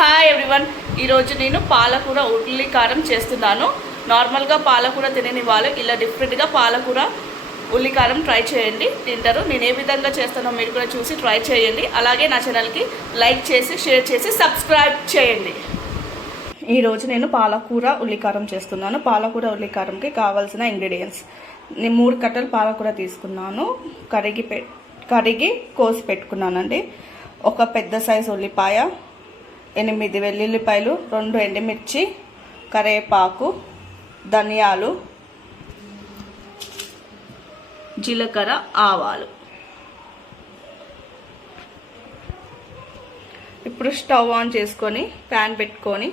Hi everyone, ఈరోజు నేను పాలకూర ఉల్లి కారం చేస్తున్నాను. నార్మల్గా పాలకూర తినని వాళ్ళు ఇలా డిఫరెంట్గా పాలకూర ఉల్లి కారం ట్రై చేయండి, తింటారు. నేను ఏ విధంగా చేస్తానో మీరు కూడా చూసి ట్రై చేయండి. అలాగే నా ఛానల్కి లైక్ చేసి షేర్ చేసి సబ్స్క్రైబ్ చేయండి. ఈరోజు నేను పాలకూర ఉల్లికారం చేస్తున్నాను. పాలకూర ఉల్లికారంకి కావాల్సిన ఇంగ్రీడియంట్స్: నేను 3 కట్టలు పాలకూర తీసుకున్నాను, కడిగి కోసి పెట్టుకున్నానండి. ఒక పెద్ద సైజు ఉల్లిపాయ, 8 వెల్లుల్లిపాయలు, 2 ఎండుమిర్చి, కరివేపాకు, ధనియాలు, జీలకర్ర, ఆవాలు. ఇప్పుడు స్టవ్ ఆన్ చేసుకొని ప్యాన్ పెట్టుకొని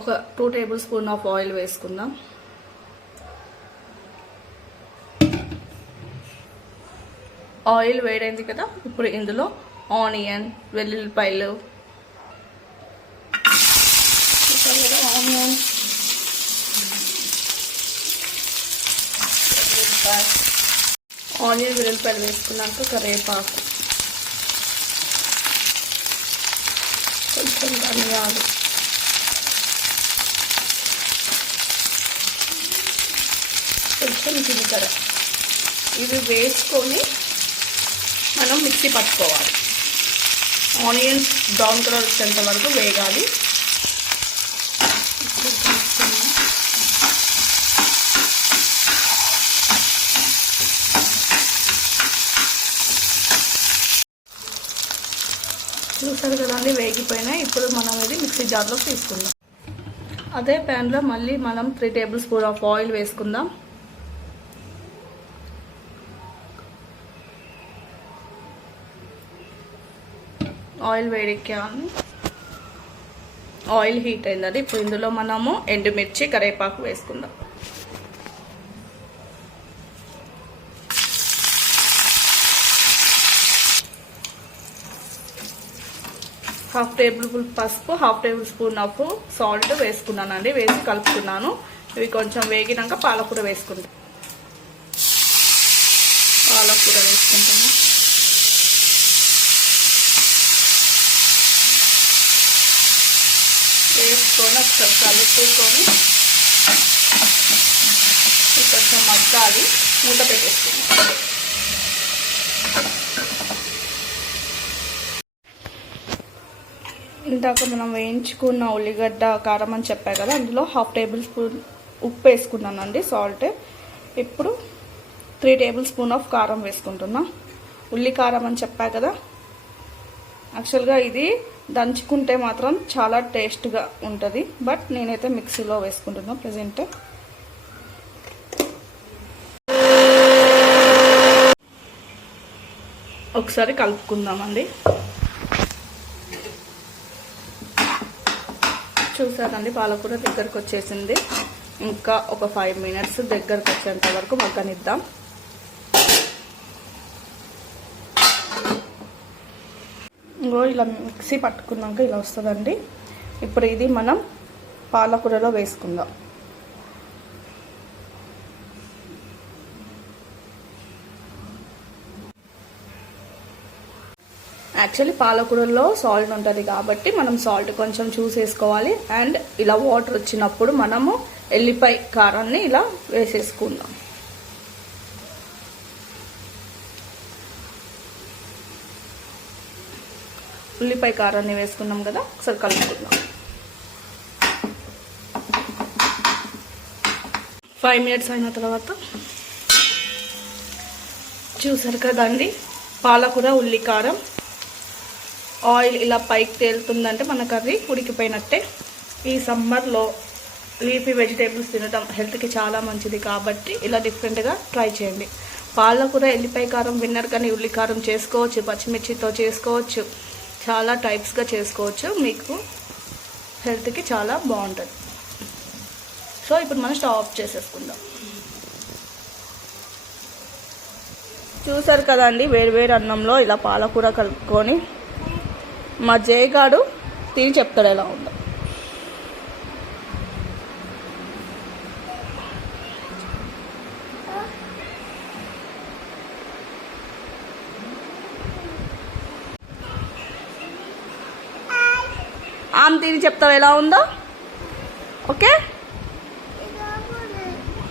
ఒక 2 టేబుల్ స్పూన్ ఆఫ్ ఆయిల్ వేసుకుందాం. ఆయిల్ వేడైంది కదా, ఇప్పుడు ఇందులో ఆనియన్, వెల్లుల్లిపాయలు, ఆనియన్ వెల్లుల్లిపాయలు వేసుకున్నాక కరివేపాకు, కొంచెం ధనియాలు, కొంచెం జీలకర్ర, ఇవి వేసుకొని మనం మిక్సీ పట్టుకోవాలి. ఆనియన్స్ బ్రౌన్ కలర్ వచ్చేంత వరకు వేగాలి. చూసారు కదండి, వేగిపోయినాయి. ఇప్పుడు మనం ఇది మిక్సీ జార్లో తీసుకుందాం. అదే ప్యాన్లో మళ్ళీ మనం 3 టేబుల్ స్పూన్ ఆఫ్ ఆయిల్ వేసుకుందాం. ఆయిల్ వేడెక్కాను, ఆయిల్ హీట్ అయింది. ఇప్పుడు ఇందులో మనము ఎండుమిర్చి, కరివేపాకు వేసుకుందాం. హాఫ్ టేబుల్ స్పూన్ పసుపు, half table spoon of salt వేసుకున్నానండి. వేసి కలుపుకున్నాను. ఇవి కొంచెం వేగినాక పాలకూర వేసుకుంటాను. పాలకూర వేసుకుంటాను. వేసుకొని ఒకసారి కలుపుకొని కొంచెం మగ్గాలి. మూత పెట్టేసుకుంటాం. ఇందాక మనం వేయించుకున్న ఉల్లిగడ్డ కారం అని చెప్పా కదా, అందులో హాఫ్ టేబుల్ స్పూన్ ఉప్పు వేసుకున్నానండి, సాల్ట్. ఇప్పుడు 3 టేబుల్ స్పూన్ ఆఫ్ కారం వేసుకుంటున్నా. ఉల్లి కారం అని చెప్పా కదా, యాక్చువల్గా ఇది దంచుకుంటే మాత్రం చాలా టేస్ట్గా ఉంటుంది. బట్ నేనైతే మిక్సీలో వేసుకుంటున్నా ప్రజెంట్. ఒకసారి కలుపుకుందామండి. చూసారండి, పాలకూర దగ్గరకు వచ్చేసింది. ఇంకా ఒక 5 మినిట్స్ దగ్గరకు వచ్చేంత వరకు మగ్గనిద్దాం. ఇంకో ఇలా మిక్సీ పట్టుకున్నాక ఇలా వస్తుందండి. ఇప్పుడు ఇది మనం పాలకూరలో వేసుకుందాం. యాక్చువల్లీ పాలకూరలో సాల్ట్ ఉంటుంది కాబట్టి మనం సాల్ట్ కొంచెం చూసేసుకోవాలి. అండ్ ఇలా వాటర్ వచ్చినప్పుడు మనము ఎల్లిపాయ కారాన్ని ఇలా వేసేసుకుందాం. ఉల్లిపాయ కారాన్ని వేసుకున్నాం కదా, ఒకసారి కలుపుకుందాం. 5 మినిట్స్ అయిన తర్వాత చూసారు కదండి, పాలకూర ఉల్లి కారం ఆయిల్ ఇలా పైకి తేలుతుందంటే మనకు అది ఉడికిపోయినట్టే. ఈ సమ్మర్లో లీఫీ వెజిటేబుల్స్ తినడం హెల్త్కి చాలా మంచిది కాబట్టి ఇలా డిఫరెంట్గా ట్రై చేయండి. పాలకూర ఎల్లిపాయ కారం విన్నర్, కానీ ఉల్లి కారం చేసుకోవచ్చు, పచ్చిమిర్చితో చేసుకోవచ్చు, చాలా టైప్స్గా చేసుకోవచ్చు. మీకు హెల్త్కి చాలా బాగుంటుంది. సో ఇప్పుడు మనం స్టవ్ ఆఫ్ చేసేసుకుందాం. చూసారు కదండి, వేడి అన్నంలో ఇలా పాలకూర కలుపుకొని మా జయగాడు తిని చెప్తాడు ఎలా ఉందో. ఆమె తిని చెప్తావు ఎలా ఉందో. ఓకే,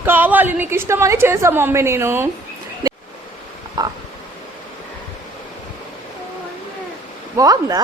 కావాలి నీకు ఇష్టమని చేసా మమ్మీ నేను. బాగుందా?